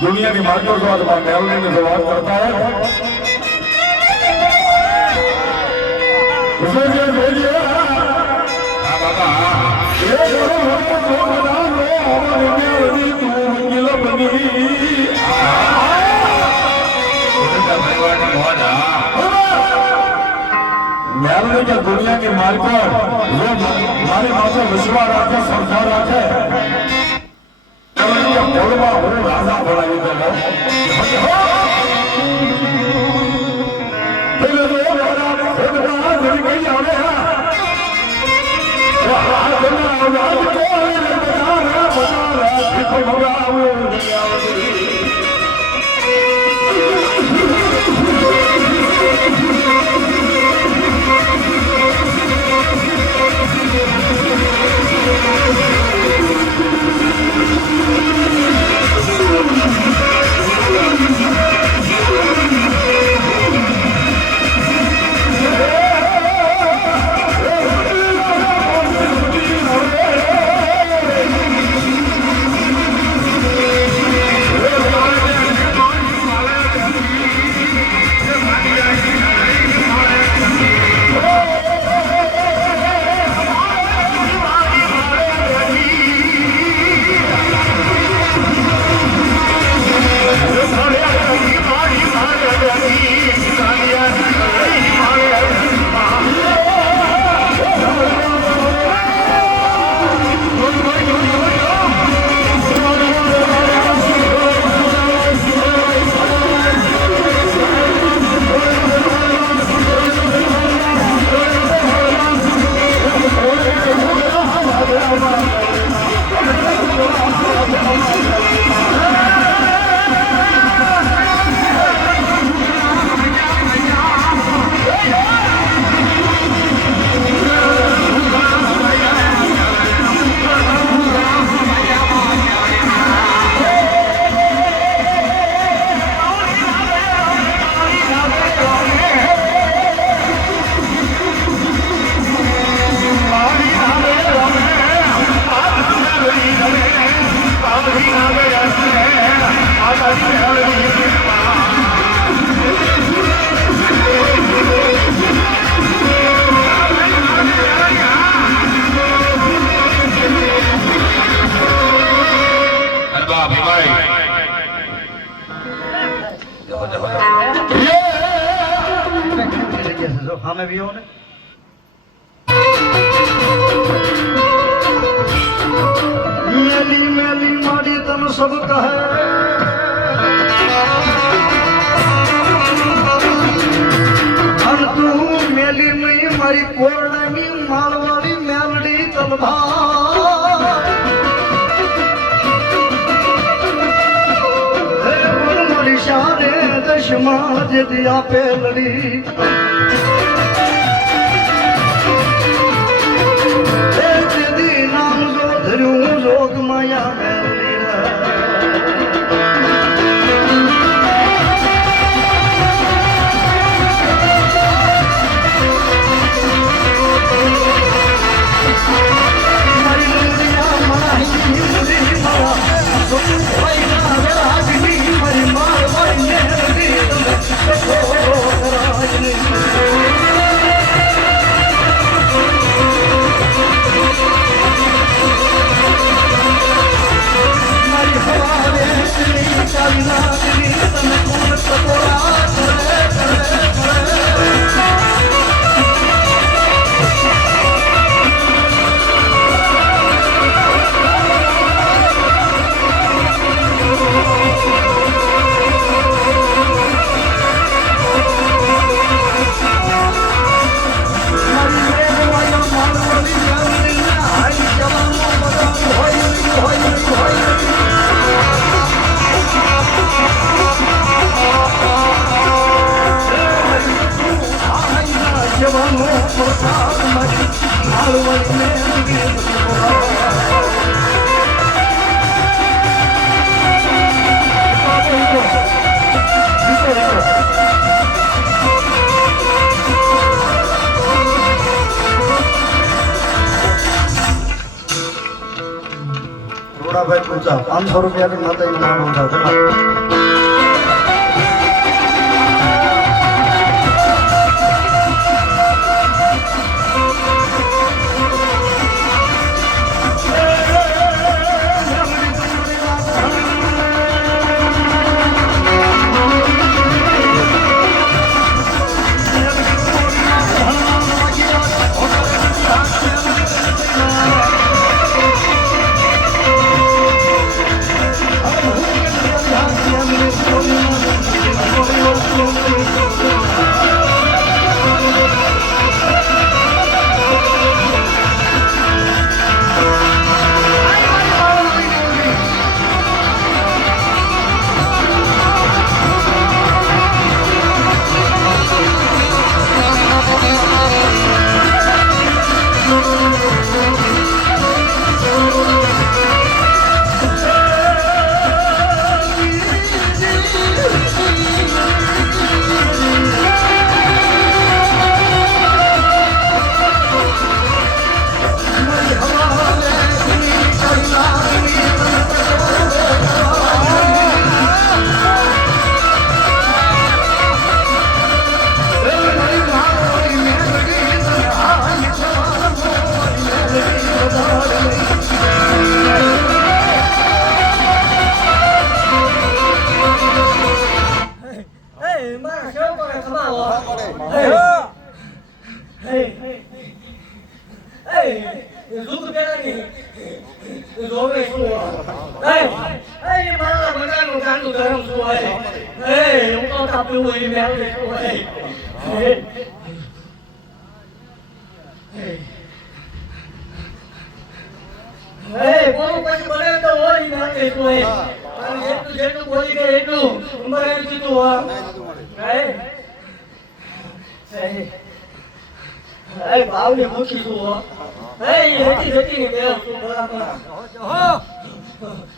दुनिया की मार्केट को मेलने में जवाब करता है उसे क्या भेजिए ये करो हमको दो बना लो हमारे मेलनी तू मंजिला बनी मेलने के दुनिया के मार्केट वो हमारे माथे विश्वास रखे श्रद्धा रखे बोलवा हो राजा बनाई देना पहले तो राजा भगवान जब कोई आवे है राज को बता रहा देखो भगवान જો સામે વિયો ને મેલી મેલી મારી તને સબ કહે તું મેલી નહીં મારી કોરડાની માળવાળી મેલડી તલભા મારી શારે દશમાં જે દિયા પેલડી દીદી નામ જો ધર્યું જોગ માયા મેલડી રોડાભાઈ પૂછા 500 રૂપિયાની માતાજી નામ ઉઠા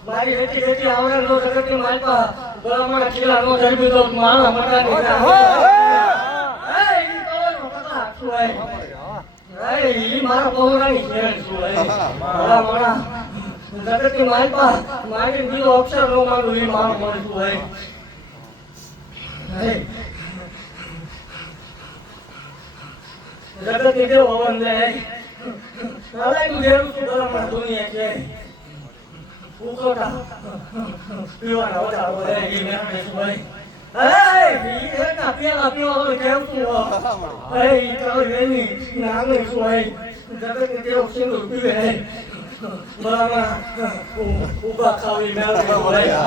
મારી રેતી રેતી આવડે નો જગતની માલપા ગળામાં ચીલા નો ધરબી દો માળા મટાની એ ઈ તો પતા સુય એ ઈ મારા પૌરાની શેર સુય મારા માળા જગતની માલપા મારી બીજો અક્ષર નો માંગુ ઈ મારો મન સુય જગતની કેવો હવન લે નાલા તું જેવું તું ગળામાં દુનિયા છે ઉકોટા પીવાના ઓછા બોલે ઈ મેરણે સુય ઈ એના પેલા પેલો કેવતું હો ઈ તો એની નામે સોય જગત તેરો સિંદૂર પીવે બરાબર ઉભા ખાવી મેળવે હોય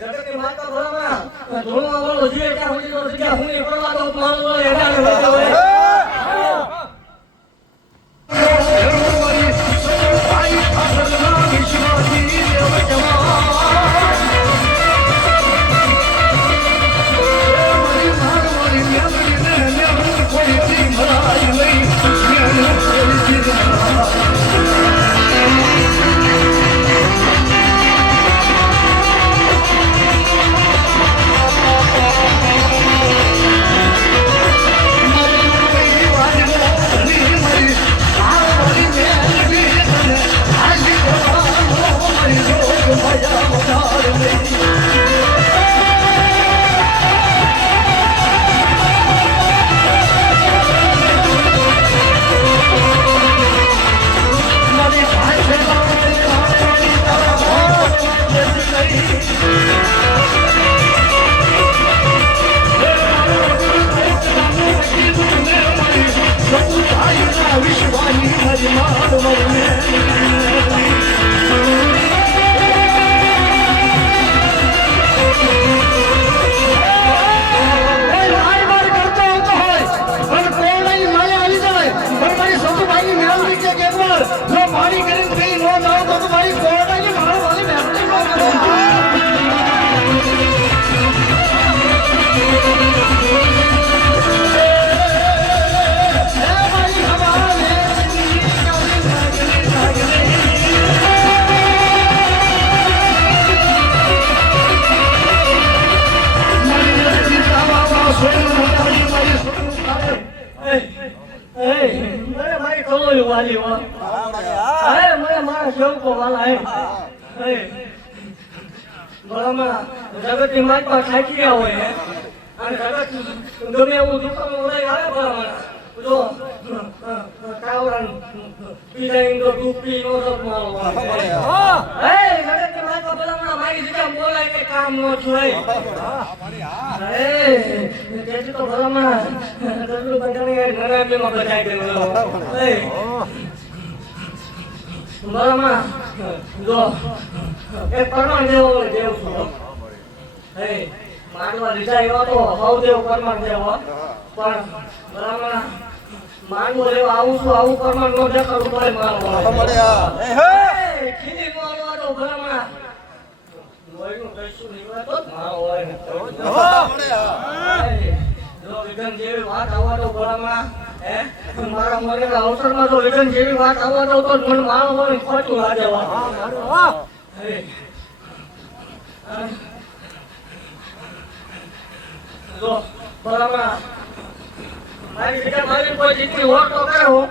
જગતની માતા બરાબર ધૂળમાં વાળો જીવે ત્યાં સુધી તો જગ્યા હું નહીં પડવા તો મારો વાળો એડાને બેઠો હોય જગતની માતા થાકી ગયા હોય અને જગત ગમે એવું દુકાન લઈ આવે બરાબર જો કાવરા પીલા ઇન્દો ડૂબી નો સબ મારો જગતની માતા બરાબર મારી જગ્યા બોલાય કે કામ નો છોય તેથી તો બરાબર દરલું બંધાણી નરાબીમાં બધાઈ ગયું બરાબર જો એક પરમાણ જેવો દેવ છું માનવા લીધા એવા તો સૌ દેવ પરમાણ જેવો પણ બરાબર માનવો લેવા આવું છું આવું પરમાણ નો દેખાડું તોય માનવો ખીલી મારવા તો બરાબર લોહીનું કશું નીકળે તો જ મારો હોય જો વિઘન જેવી વાત આવવા તો બરાબર મારા મરેલા અવસરમાં તો વિઘન જેવી વાત આવવા દો તો મને મારો હોય ખોટું લાગે જો બરાબર મારી જગ્યા મારી કોઈ દીકરી વોટ તો કરે હું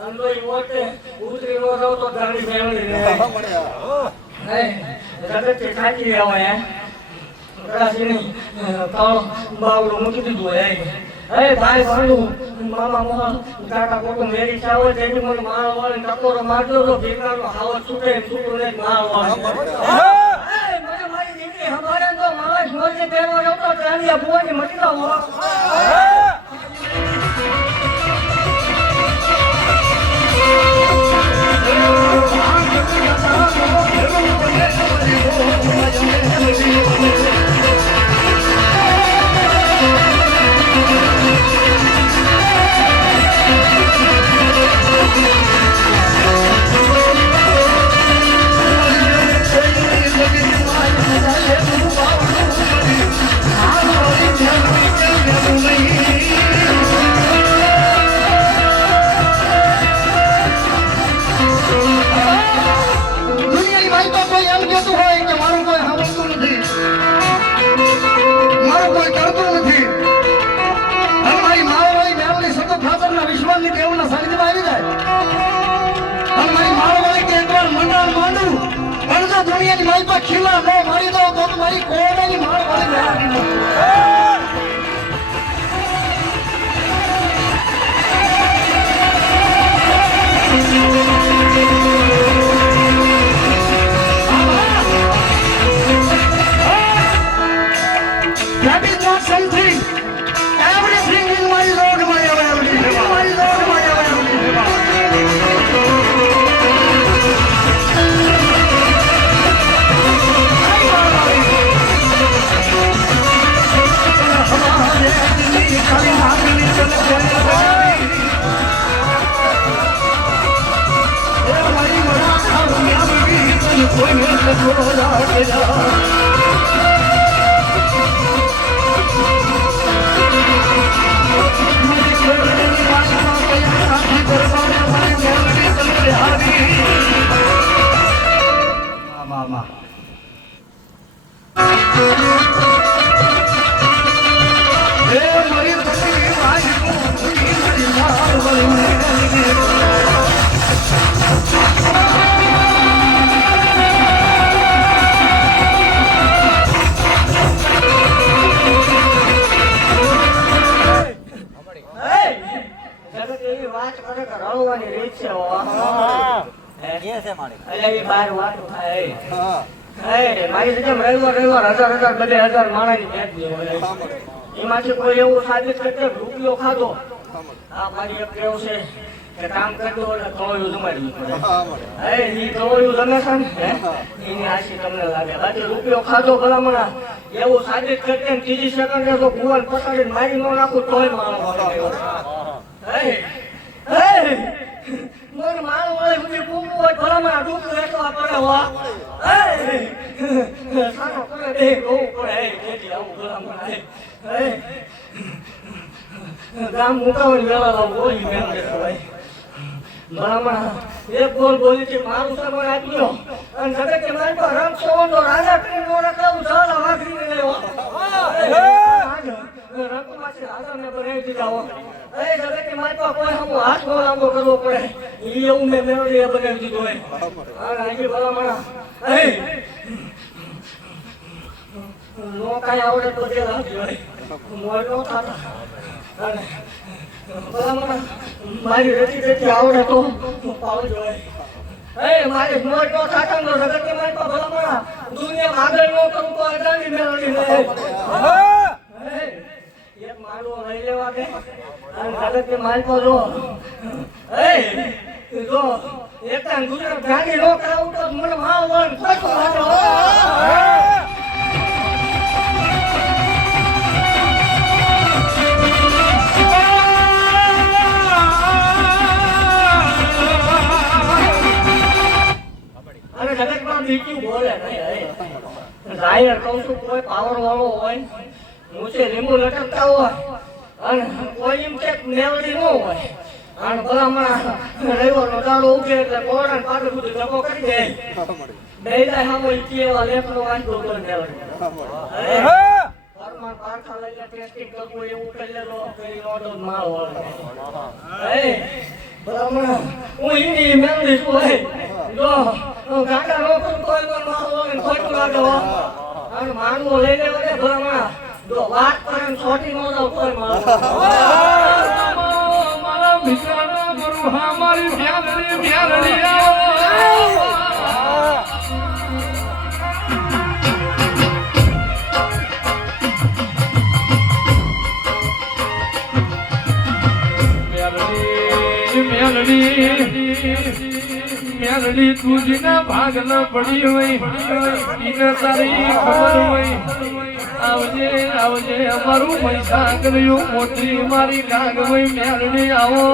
અંદોઈ વોટે ઉતરી નો રહો તો ગાડી મેળવી રે જગત થાકી રહ્યા હોય કદાચીની બાવડું મૂકી દીધું હોય ભાઈ ભાણું મામા મોહન કાકા કોકો મેરી છે હોય તેથી મને મારો વાળી ટકોરો મારજો તો ભીખનાનો હાવત છૂટે છૂટું ને મારો વાળી મને મારી દીકરી હમારે તો મારા જોરથી પહેરવા નહોતો ચાંદિયા ભુવાની મટી દો દુનિયાની મારી પર ખીલા ન મારી દો તો મારી કોડાની માર વાળી not something. Everything is my Lord, my everything. My Lord, my એમાંથી કોઈ એવું સાબિત કરશે રૂપિયો ખાધો આ મારી એક કેવું છે કે કામ કરતો એટલે કવયું જમાડવી પડે એ કવયું જમે છે ને એની આશી તમને લાગે બાકી રૂપિયો ખાધો ભલામણા એવું સાબિત કરશે ને ત્રીજી સેકન્ડે તો ભુવન પકડીને મારી ન નાખું તોય માણસ મને મારું હોય સુધી પૂરું હોય ભલામણા ડૂબું વેચવા પડે હોવા સારો પડે બે રોવું પડે તેથી આવું ભલામણા ગામ મુકાવવાની વેળા બોલી મેં ભાઈ ભલામણા એક બોલ બોલી કે મારું સમય આપ્યો અને જગત કે મારી પર રંગ સોનો રાજા કરીને નો રખાવું ચાલા વાઘરીને લેવો રંગમાંથી રાજાને બનાવી દીધા હો જગત કે મારી પર કોઈ હમો હાથ નો લાંબો કરવો પડે એવું મેં મેળવી બનાવી દીધું હોય આગળ ભલામણા નો કાંઈ આવડે તો જે રાખ્યું હોય મોર નો થતા ભલામણા મારી રેતી આવડે તો પાવજો હોય મારી મોર નો થતા નો જગત કે મારી પર ભલામણા દુનિયા આગળ નો કરું તો અડાની મેળવી લે એક મારો લઈ લેવા દે અને જગત કે મારી પર જો એક ટાઈમ ગુજરાત ગાડી નો કરાવું તો મને માવ વન ખોટું વાતો અને જગતમાં બીજું બોલે નહીં જાહેર કહું છું કોઈ પાવર વાળો હોય મૂછે લીંબુ લટકતા હોય અને કોઈ એમ કે મેલડી ન હોય અને ભલામણા રવિવારનો દાડો ઉગે એટલે કોરડા પાડું બધું ધક્કો કરી દે બે જાય હામો કેવા લેખનો વાંચતો કરી મેલડી ઘરમાં પારખા લઈને ટેસ્ટિંગ કરવું એવું કરી લેલો કરી નોટો માળ હોય ભલામણા હું ઈની મેલડી છું જો ગાડા નો કરું કોઈ પણ માળ હોય ખોટું લાગે અને માનવું લઈ લેવા દે ભલામણા જો વાત કરે છોટી નો જાવ કોઈ માળ મિત્રના કરું હા મારી મ્યાલડી મેલડી તુજના ભાગલ પડી હોય ઈને તારી ખબર હોય આવજે આવજે અમારું પૈસા કર્યું મોટી મારી ગાગ હોય મેલડી આવો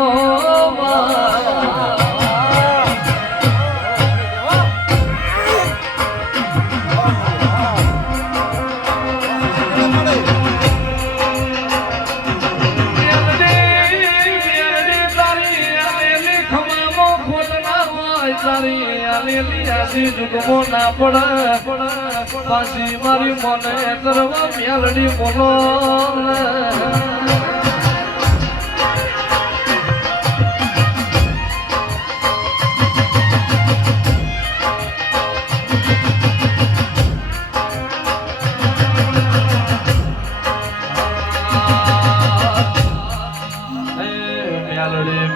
ના પડા પાછી મારી મને કરવા મેલડી બોલો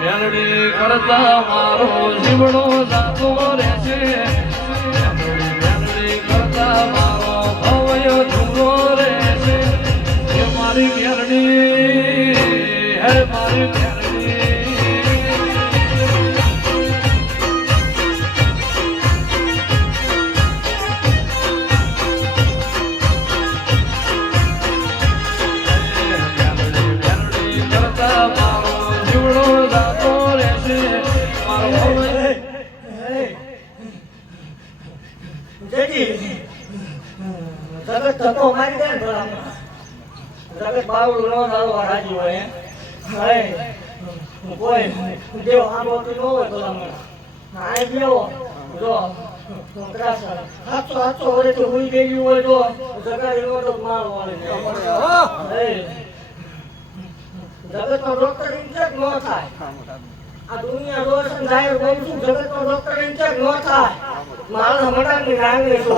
મેલડી કરતા મારો જીવડો જાતો રહેશે મેલડી કરતા મારો ભવયો જુદો રહેશે મારી મેરડી હે મારી મેરડી જગત ધક્કો મારી દે ને ભલામણ. જગત બાવળું ન લાવવા રાજી હોય હે કોઈ દેવ આંબોતું ન હોય ભલામણ. આ જેવો જો કદાચ 700 વર્ષથી હુઈ ગયું હોય તો જગાડી નો તો મારો વાળે હે જગતનો ડોક્ટર ઇન્ચેક ન થાય. આ દુનિયા રોશન જાહેર બહુ છું જગતનો ડોક્ટર ઇન્ચેક ન થાય. મારા મટાની નાંગણી છો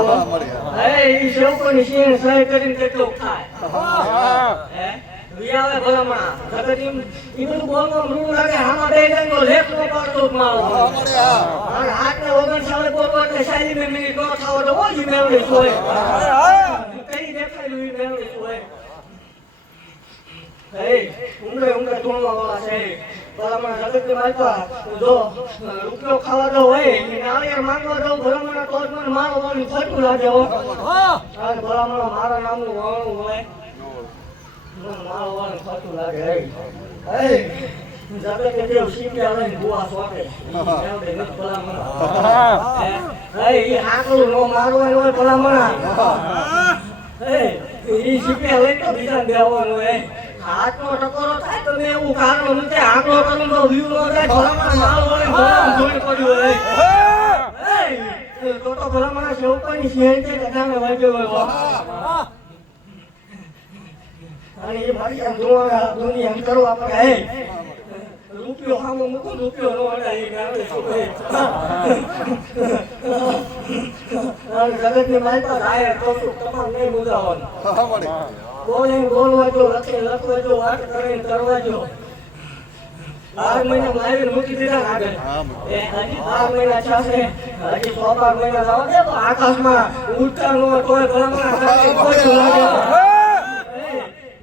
હે ઈ સેવકોની સિંહ સહી કરીને કેટલું થાય હે વિયાવે ભલામણા જગત ઈ બધું બોલવા મૃદુ લાગે આમાં બે જાય તો લેખ નો પાડતો મારો અને હાથને ઓગણ સાલે બોલવા એટલે 40 મિનિટ નો થાવ તો ઓજી મેળવી સોય કઈ દેખાયું ઈ મેળવી સોય હે ઊંડે ધૂણવા વાળા છે ભલામણા જગતની માલપા જો રૂપિયો ખાવા દો હોય ને નાળિયેર માંગવા દો ભલામણા તો જ મને મારો વાળું ખોટું લાગે હો અને ભલામણા મારા નામનું વાળું હોય મારો વાળું ખોટું લાગે હે જગતને દેવ શીખ્યા લઈને બુઆ સોટે એવડે નથી ભલામણા હે ઈ આકલું નો મારવાનું હોય ભલામણા હે ઈ શીખ્યા લઈને તો બીજા દેવાનું હે હાથનો ટકોરો થાય તો મેં એવું કારણ નથી આંકડો કરું તો વ્યૂ નો જાય ભલામણા માલ વળે ભલામણ જોઈ પડ્યું હે તો ભલામણા સેવકોની શેર છે કદામે વાગ્યો હોય અને એ મારી આમ જોવા દુનિયા એમ કરવા પડે હે રૂપિયો સામે મૂકો રૂપિયો નો અડાય ગાવે જગતની માલપા રાય તો તમામ નહીં મુદાવાનું બોલવા જો લખવા જો વાત કરીને કરવા જો 12 મહિના લાવીને મૂકી દીધા આગળ એ હજી 12 મહિના થશે હજી 12 મહિના લાવો દે તો આકાશમાં ઉડતા નો તોય ભલામણા કોઈ લાગે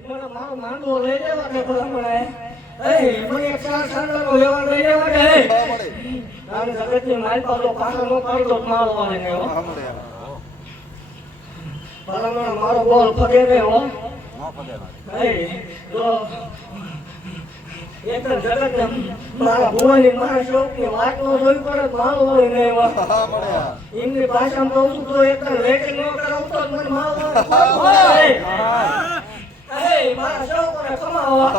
મને મારો માંડવો લઈ લેવા કે ભલામણા મને એક સાંડવાનો લેવા લઈ લેવા કે અને જગતની માલપા તો પાછો નો કાઢતો મારો વાળે ને ભલામણા મારો બોલ ફગે ને હો એક જગત મારા ભુવાની મારા શોકની વાત નો જોઈ પડે મારો હોય ને એમની ભાષામાં કહું છું તો એક લેટિંગ નો કરાવતો મને મારો મારા શોકોને કમાવા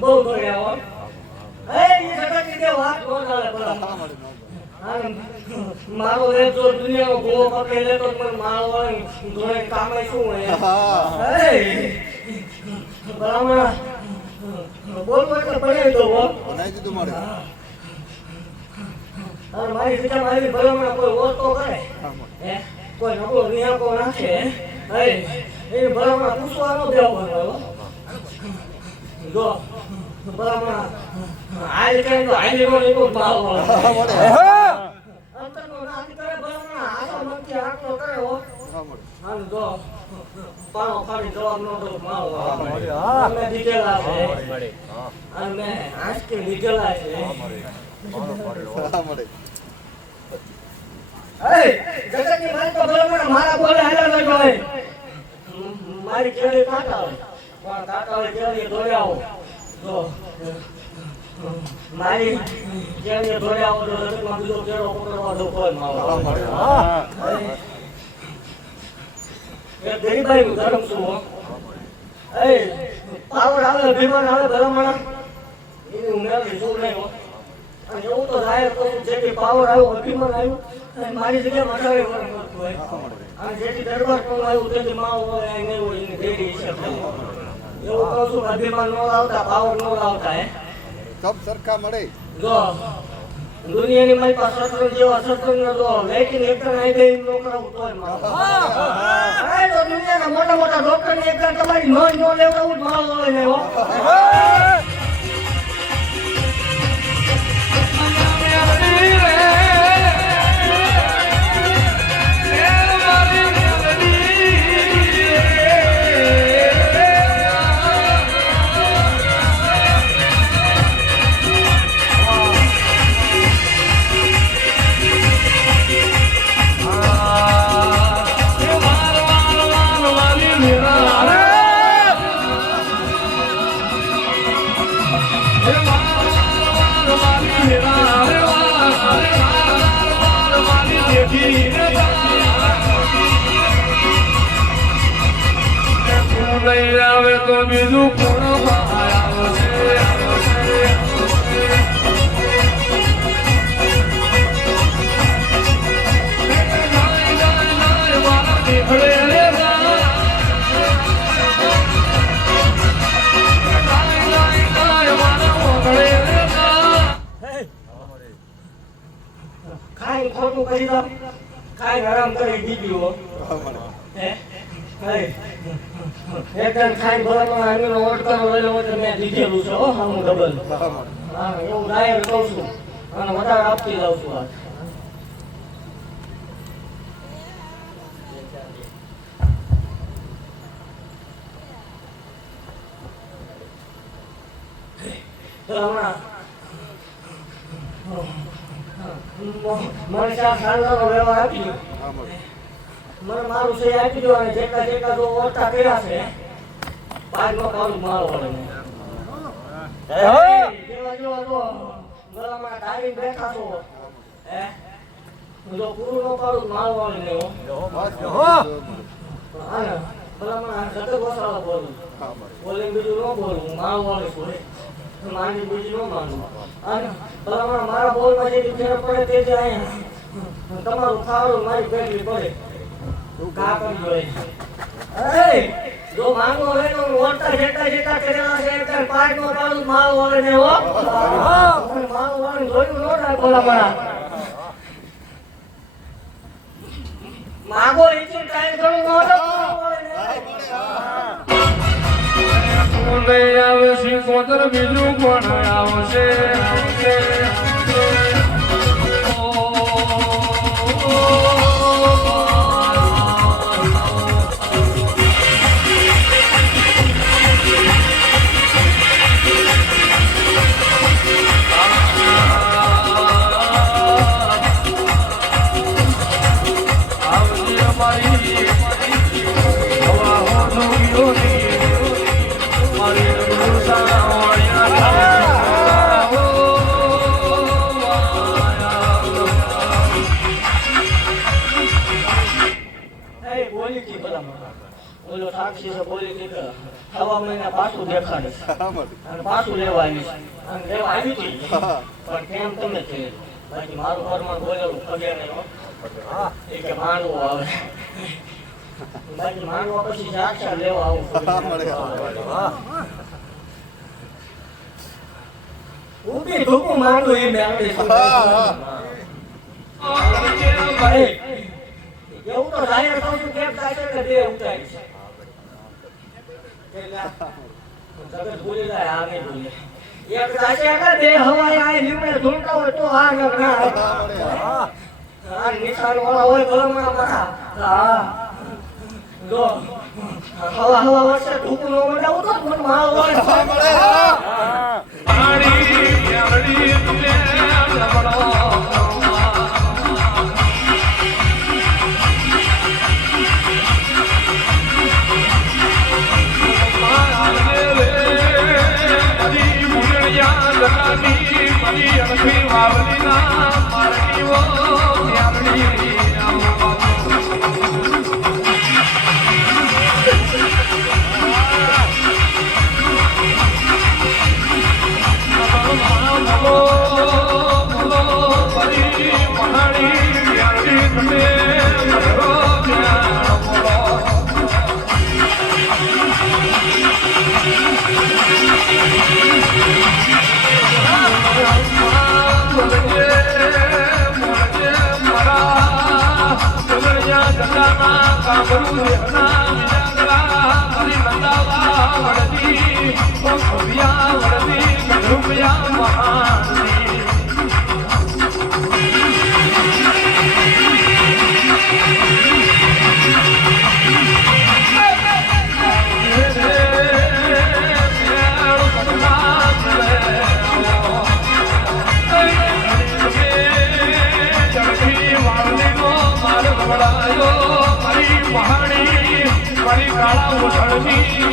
બહુ દોડ્યા મારો એ જો દુનિયાનો ગોળો પકડી લેતો મને મારો જોડે કામે શું હોય ભલામણા બોલવું એટલે બનાવી દો હો. બનાવી દીધું મારે અને મારી જગ્યામાં આવી ભલામણ કોઈ ઓળખો કરે હે કોઈ નબળો નિયાકો નાખે હે એ ભલામણ પૂછવા ન દેવાનો હો. જો ભલામણ હાલ કરે તો હાલી નો એવો ભાવ અંતરનો નાશ કરે ભલામણ આખો મનથી આંકડો કરે હો. આમ જો પાણો ખાલી જવાબ ન દો માવો અમે દીધેલા છે અમે આંચકી લીધેલા છે. જગતની માલિક તો ભલામણ મારા બોલે હાલ્યા ન જોઈએ. મારી કેળી કાંટા હોય પણ કાંટા હોય કેળી દોરી આવો જો મારી કેળી દોરી આવો તો જગતમાં બીજો કેળો પકડવા દો કોઈ માવો. એ ગરીબાઈનું ધર્મ શું હો. એ પાવર આવે અભિમાન આવે ભલામણ એની ઉમેરની શું નહીં હો. અને એવું તો જાહેર કરું જેથી પાવર આવ્યો અભિમાન આવ્યું અને મારી જગ્યાએ મટાવી વળતું હોય અને જેથી દરબાર પણ આવ્યું તેથી માવો હોય નહીં હોય એની ભેડી હિસાબ એવું કહું છું અભિમાન ન લાવતા પાવર ન લાવતા હે સબ સરખા મળે જો દુનિયાની મારી પાસે શત્રુ જેવા શત્રુ જો લેકિન એકદમ આવી ગઈ નો કરાવું તોય મારો તો દુનિયાના મોટા મોટા ડોક્ટર ની એકદમ તમારી નોંધ ન લેવડાવું જ મારો હોય ને હો. લઈ આવે તો બીજું કોણ આવશે. ખાઈ ખોટું કરી દો ખાઈ આરામ કરી દીધું હે એકદમ ખાઈ ભલામણ આમીનો ઓટકારો લઈ લો તો મેં દીધેલું છે હો હું ડબલ હા એવું ડાયર કહું છું અને વધારે આપતી જાઉં છું આ મને ચા ખાવાનો વ્યવહાર આપી દો મને મારું છે આપી દો અને જેટલા જેટલા જો ઓરતા કર્યા છે પાડનો કાળું મારો પડે જેવા જેવા જો ગળામાં ડાળીને બેઠા છો હે જો પૂરું નો પાડું મારો વાળી ને હા ભલામણ જગત વસાવા બોલું બોલે બીજું ન બોલું મારો વાળી છું માની બીજું ન માનું અને ભલામણ મારા બોલમાં જે ફેર પડે તે જ અહીંયા તમારું ખાવાનું મારી ભેગી પડે કા કરી જોઈએ જો માંગો હોય તો ઓરતા જેટા જેટા કરેલા છે એટલે પાડ નો પાડું માલ વળે ને હો માલ વળે જોયું નો થાય ભલામણ માગો ઇચી ટાઈમ ઘણું નો લઈ આવે સિંકોતર બીજું કોણ આવશે. ઓલો સાક્ષી છે બોલી કે હવા મહિના પાછું દેખાડીશ અને પાછું લેવા આવીશ અને લેવા આવી હતી પણ કેમ તમે છે બાકી મારું ઘરમાં બોલેલું ખગે નહીં એ કે માનવું આવે બાકી માનવા પછી સાક્ષાત લેવા આવું ઊભી ધૂપું માંડું એ મેળવી છે. ભાઈ એવું તો જાહેર કહું છું કેમ થાય છે કે બે ઉતારી છે જગત ભૂલી જાય આ નહીં ભૂલે એક થાય છે કે બે હવાઈ આ લીમડે ઢૂંઢતા હોય તો આ ન ના આ નિશાન વાળા હોય ભલામણા મારા હા જો હવા હવા વર્ષે ધૂપું ન મંડાવું તો મને માલ હોય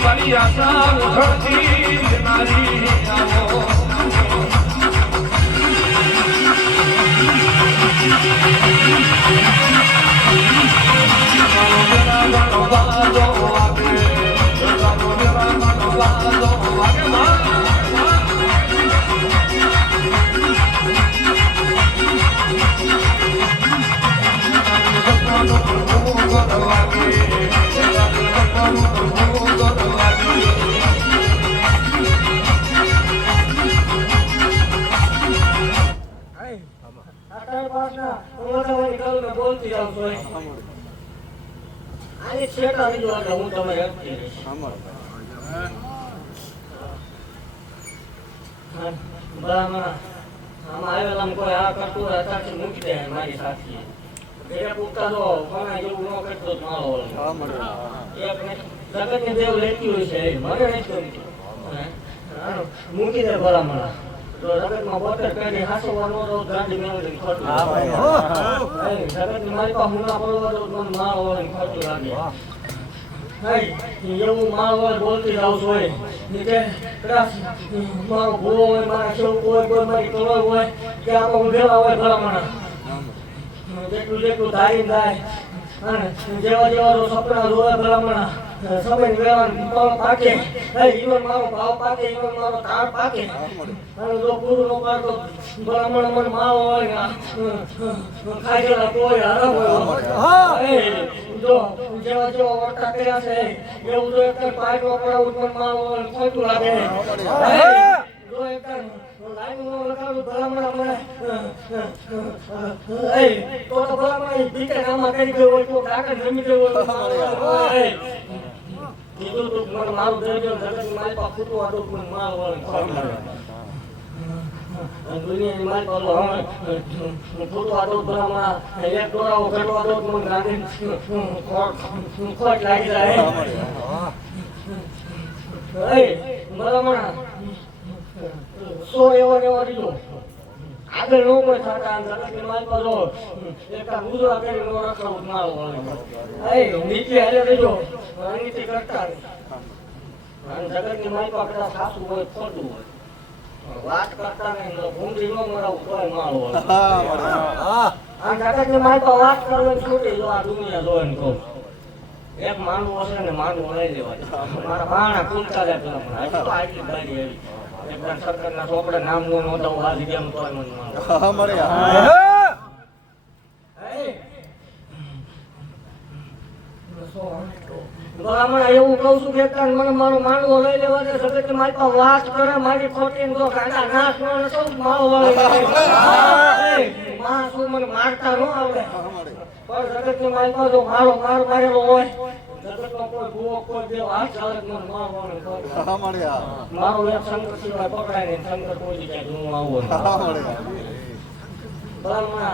મારી આશા ઉઠળતી નારી આવો બોલતી જાઉં છું આની શેઠ આવી જો હું તમે બરાબર આમાં આવેલા કોઈ આ કરતું હોય અત્યારથી મૂકી દે મારી સાથે ઘરે પૂછતા તો કોના જેવું ન કરતો મારો એક જગતની દેવ લેતી હોય છે મને નથી ગમતું મૂકી દે બરાબર તો જગતમાં બોતેર કાઢી હાસવાનો તો ગાડી મેળવી ખોટું જગતની મારી પાસે હુના પડવા તો મને મારો હોય ખોટું લાગે એવું મારો હોય બોલતી જાઉં છું હોય કે કદાચ મારો ભૂવો હોય મારા શોખ હોય કોઈ મારી કળો હોય કે આમાં ઊંઘેલા હોય ભલામણા જેટલું જેટલું ધારી થાય અને જેવા જેવા તો સપના જોવે ભલામણા સમય વેળા પાકે ઈવન મારો ભાવ પાકે ઈવન મારો તાળ પાકે અને જો પૂરું નો પાડતો ભલામણ મને માવો હોય ખાઈ ગયેલા કોઈ આરામ હોય જો જેવા જેવા વર્તા કર્યા છે એવું જો એક પાઇપ પડાવું પણ માવો હોય ખોટું લાગે જો એક લાઈન નો લગાડું ભલામણ મને તો ભલામણ ભીકે નામાં કરી ગયો હોય તો ડાકર જમી ગયો હોય કીધું તું મને મારું દર્જો જગત મારી પાસે ફૂટું આટલું પણ માલ હોય દુનિયાની મારી પાસે ફૂટું આટલું ભલામણ એક દોરાવો ઘટવા દો મને ગાંધી ખોટ લાગી જાય ભલામણ સો એવો એવો દીધો આગળ નો કોઈ થતા જગતની મારી પાસે એક ગુજરા કરી નો રખાવું મારો નીચે હાલે દેજો નીતિ કરતા જગતની મારી પાસે કદાચ સાસુ હોય ખોટું હોય વાત કરતા નહીં ભૂંડી નો મરાવું કોઈ મારો હોય આ જગતની મારી પાસે વાત કરવાની છૂટી જો આ દુનિયા જોવે ને કહું એક માંડવું હશે ને માંડવું લઈ લેવાય મારા બાણા કુલતા લે પેલા પણ હજી તો આટલી બારી એવી એકદમ સરકારના ચોપડે નામ નો નોંધાવ વાલી કેમ તોય મને મળે ભલામણ એવું કહું છું કે કાન મને મારો માંડવો લઈ લેવા દે જગત મારી પાસે વાત કરે મારી ખોટી ને તો ગાંડા નાશ નો નતો માવો વાળી માં શું મને મારતા ન આવડે પણ જગત ની મારી પાસે જો મારો માર મારેલો હોય જગત નો કોઈ ભૂવો કોઈ દેવ હાથ ચાલે મને માવો વાળી મારો એક શંકર સિવાય પકડાય ને શંકર કોઈ જગ્યાએ હું આવું ભલામણ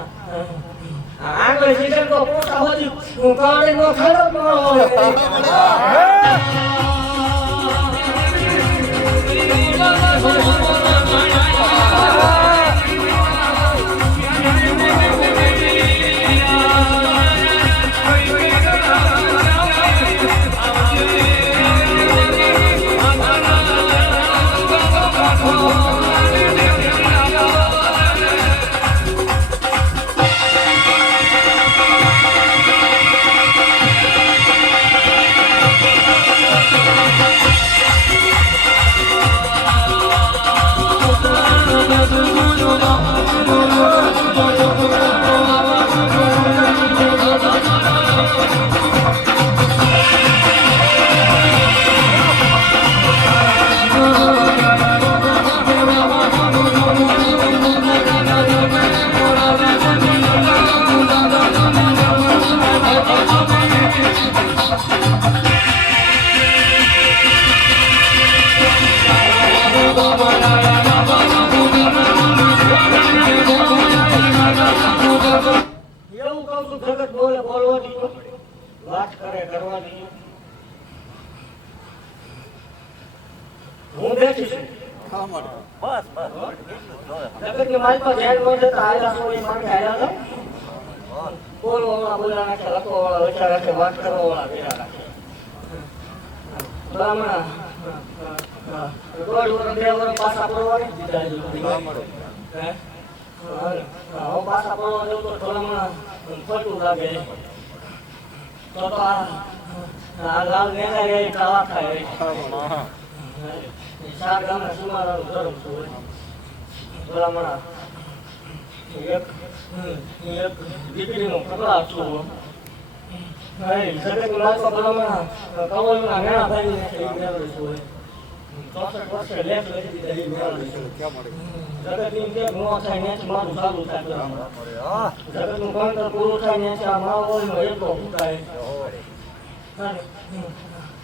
આગળ સીધે તો પોતા હોતી હું કાળે નો ખરાબ માવો એવું કહું છું જગત બોલે બોલવા દીધો વાત કરે કરવા દીધો હું બેઠી છું જગત ની મારી પાસે ધ્યાન ન દેતા આયલા સોળી માંગે આયલા કોણ વાળા બોલા નાખે લખો વાળા વિચાર રાખે વાત કરવા વાળા વેરા રાખે બ્રાહ્મણા દોઢ વર્ષ 2 વર્ષ પાછા પડવાની દીધા હું પાછા પડવા જવું તો થોડામાં ખોટું લાગે તો આ લાલ નેના રે ખાવા ખાય ચાર ગામના સુમારાનું ધર્મ છું ભલામણા એક દીકરીનો પકડા છું જગતની લાલપા ભલામણા કવલના નેણા ભાઈને મેળવી છું 64 વર્ષે લેખ લખી દીધા એ મેળવી છું જગતની કે નો થાય ને મારું ચાલુ થાય જગતનું ભણતર પૂરું થાય ને આ માહોલનો એટલો ફૂટાય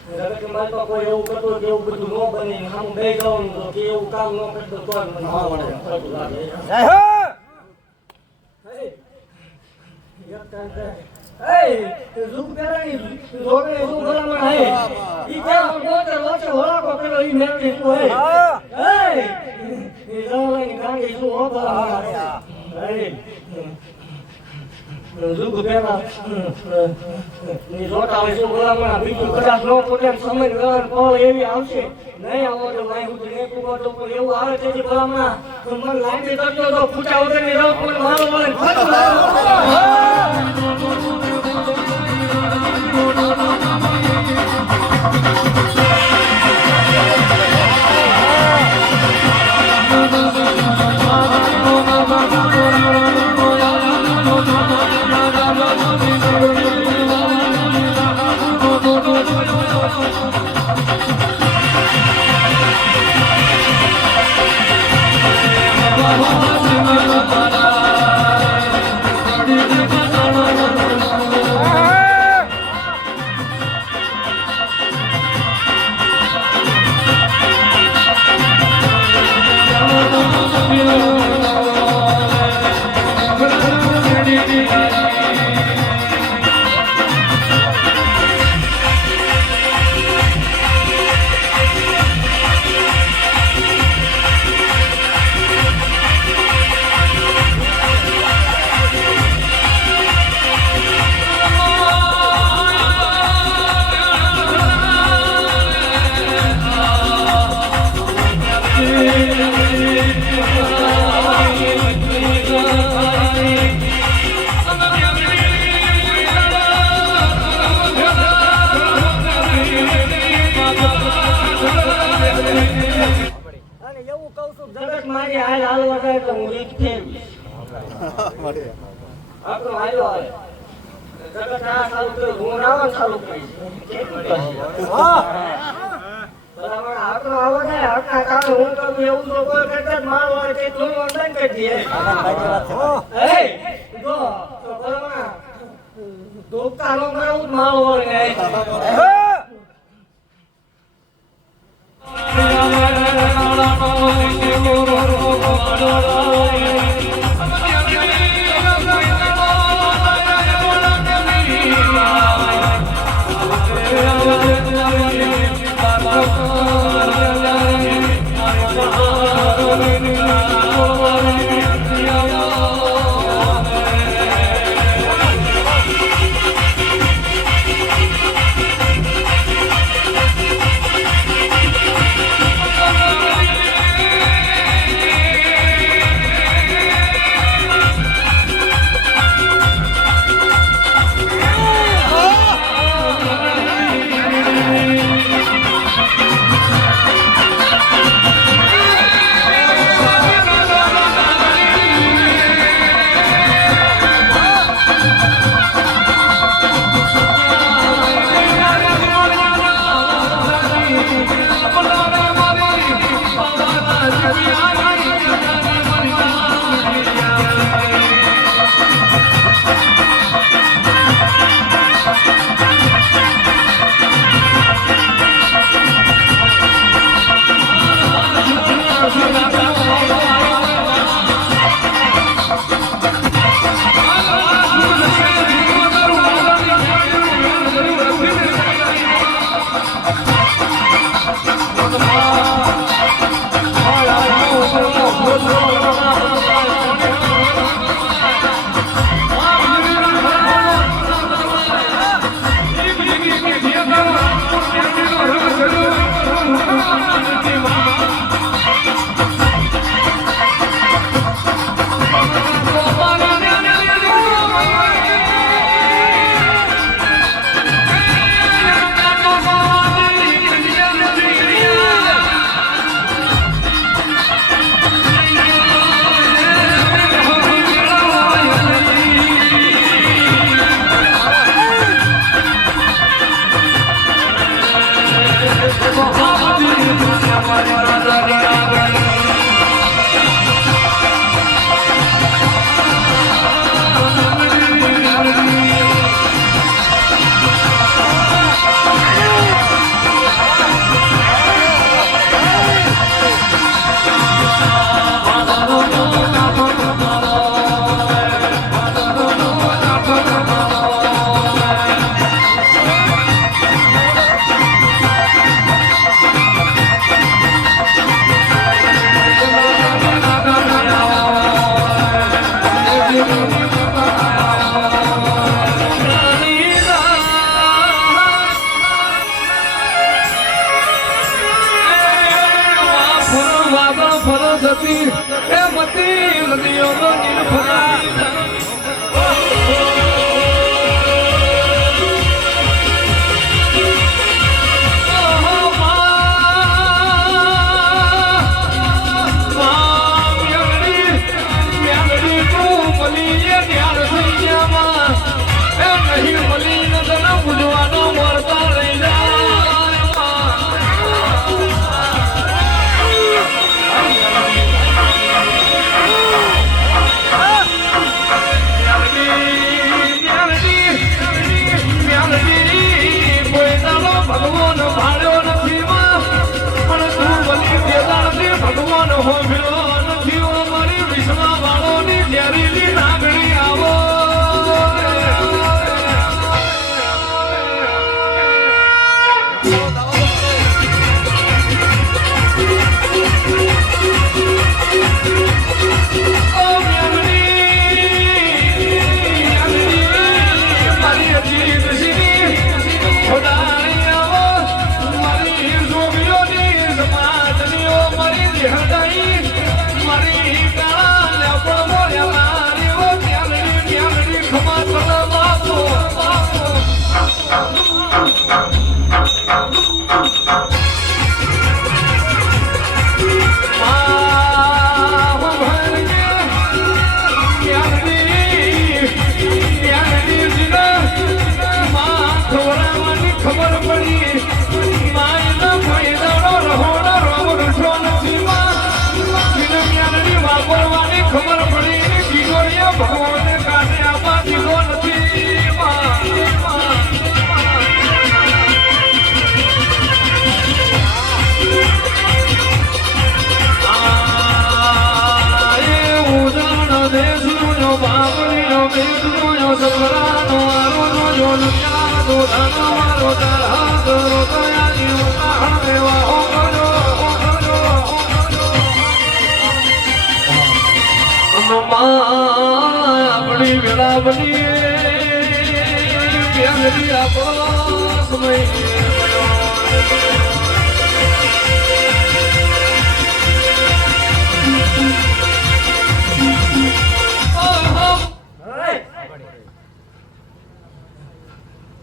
જગતની મારી પાસે કોઈ એવું કરતું કે એવું બધું ન બને આમ બે જવાનું તો કે એવું કામ ન કરતો તો મને ખોટું લાગે ઝુક પેલાની જોડે શું ભલામણ હે ઈ કેવો ગોતર વચ્ચે હોળાકો પેલો ઈ મેળવી શું હે ઈ જવાની ગાંડી શું હો ભલામણ હે ઝુક પેલા ની જોતા હોય શું ભલામણ બીજું કદાચ નો પોતે સમય ગણ કોલ એવી આવશે નહીં આવો તો વાય હું ને કુકો તો એવું આવે છે ભલામણ મને લાંબી કરતો તો ફૂટા વગરની રહો પણ મારો મને ખોટું જગત આ ચાલુ કર્યું, હું રાવણ ચાલુ કરીશ. બરાબર, આટલો આવો ને, આટલા કામે હું કરું એવું તો કોઈ કરતા જ મારો હોય તે તું બંધ કરી દે. એ, જો, તો બરાબર, ધોકા ન કરાવું જ મારો હોય ને. વરાનો આરો જો દુનિયા તો ધન મારો તારા કરો દયાની ઉતાહણ દેવા હો કરો આપણી વેળા બની બેનરી આપો સમય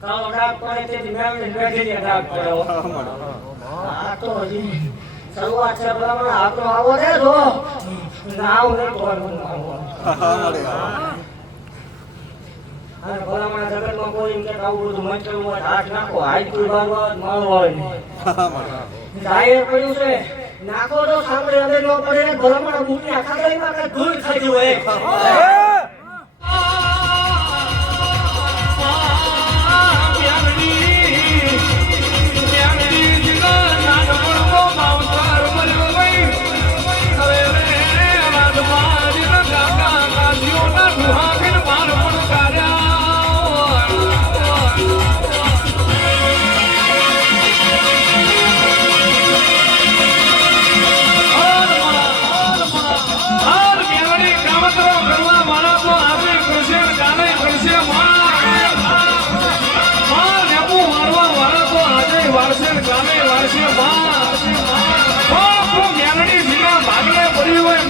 કાળો ડાક પડે તે દિવ્યાંગ બેઠી ડાક પડ્યો આ તો હજી શરૂઆત છે બરાબર આપણો આવો દે જો નાવ ને કોણ અને ભલામણ જગતમાં કોઈ એમ કે આવું બધું મંચલું હોય હાથ નાખો હાથ કોઈ બારવા માળ હોય જાહેર પડ્યું છે નાખો તો સાંભળે અંદર ન પડે ને ભલામણ બુટી આખા ગળીમાં કાંઈ ધૂળ થઈ ગયું હોય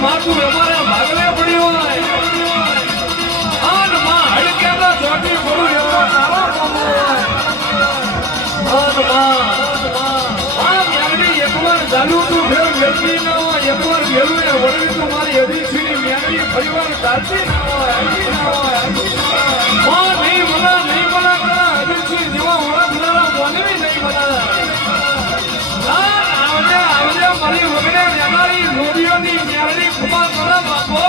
માથું અમારા ભાગલે પડ્યું હોય અને માં હડકેલા ચોટી પડું એવો તારો અને માં મેરડી એકવાર ચાલુ તું ફેર વેચી ન હોય એકવાર મેલું ને વળવી તું મારી અધીક્ષીની મેરડી ફરીવાર ચાલતી ના હોય માં નહીં મના કરા અધીક્ષી જેવા ઓળખનારા મોનવી નહીં મના આવજે મારી વગડે રહેનારી નોડીઓની મેરડી કુમાર કરો બાપો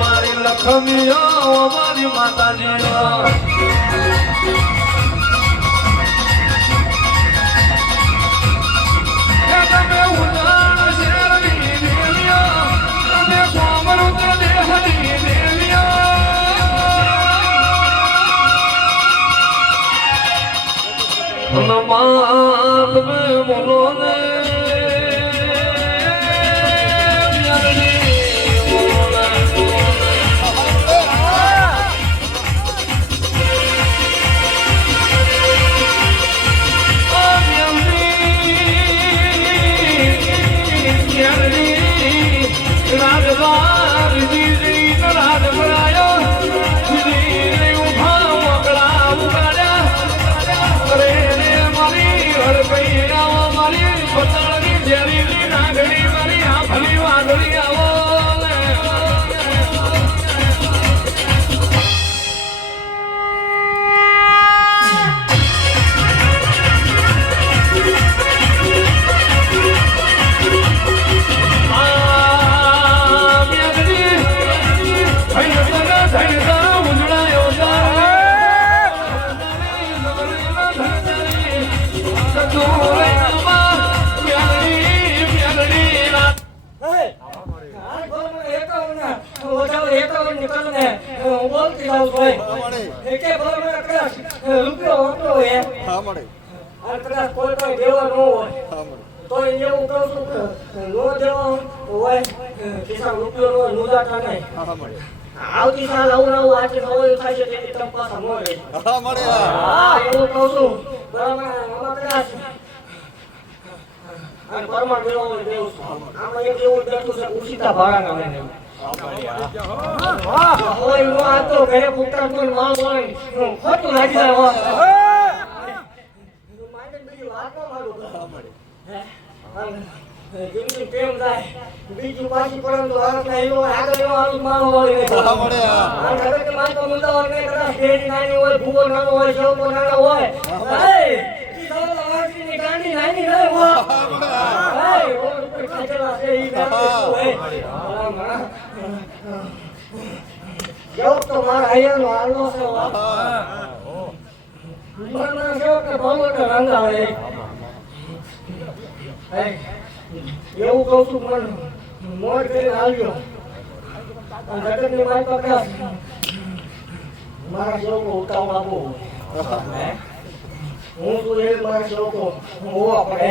મારી લક્ષ્મીઓ મારી માતાજીઓ માત में बोलो ने આવતી સાલ આવું આવું આજે નવું થાય છે તેની તપાસ મળે હા એવું કહું છું બરાબર આમાં કદાચ અને પરમાણ મેળવો દેવું આમાં એક એવું બેઠું છે ઉસીતા ભાડાના લઈને હોય નો આ તો ઘરે પુત્ર પણ માલ હોય ખોટું લાગી જાય મારે બીજી વાત ન મારું જિંદગી પ્રેમ થાય બીજું પાછી પરંતુ આગળ એવો આવું માલ હોય આ જગત માં તો મુદ્દા હોય ને કદાચ શેરી નાની હોય ભૂગો નાનો હોય સેવકો નાનો હોય કી સાલા વાસી ગાંડી નાની ન હોય ઓર ઉપર ખાચલા છે ઈ ગાંડી હોય જેવો તો મારા આયાનો હાલો છે મને જેવો કે ભાવો કે રંગાવે એવું કહું છું મને મોજ કરીને આવ્યો જગતની મારી પકડા મારા જેવો ઉતાવળ આપો હું તો એ મારા જેવો હોવા પડે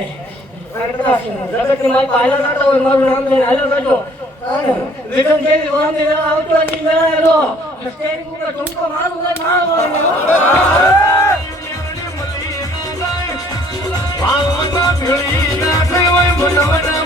જગતની મારી પાયલા કરતા હોય મારું નામ લઈને હાલ્યો કરજો વિક્રમ જેવી વાંધી વેળા આવતો ની વેળા એલો સ્ટેજ ઉપર ઠુમકો મારું ને મારો ભાવના ભેળી ના થઈ હોય મનવના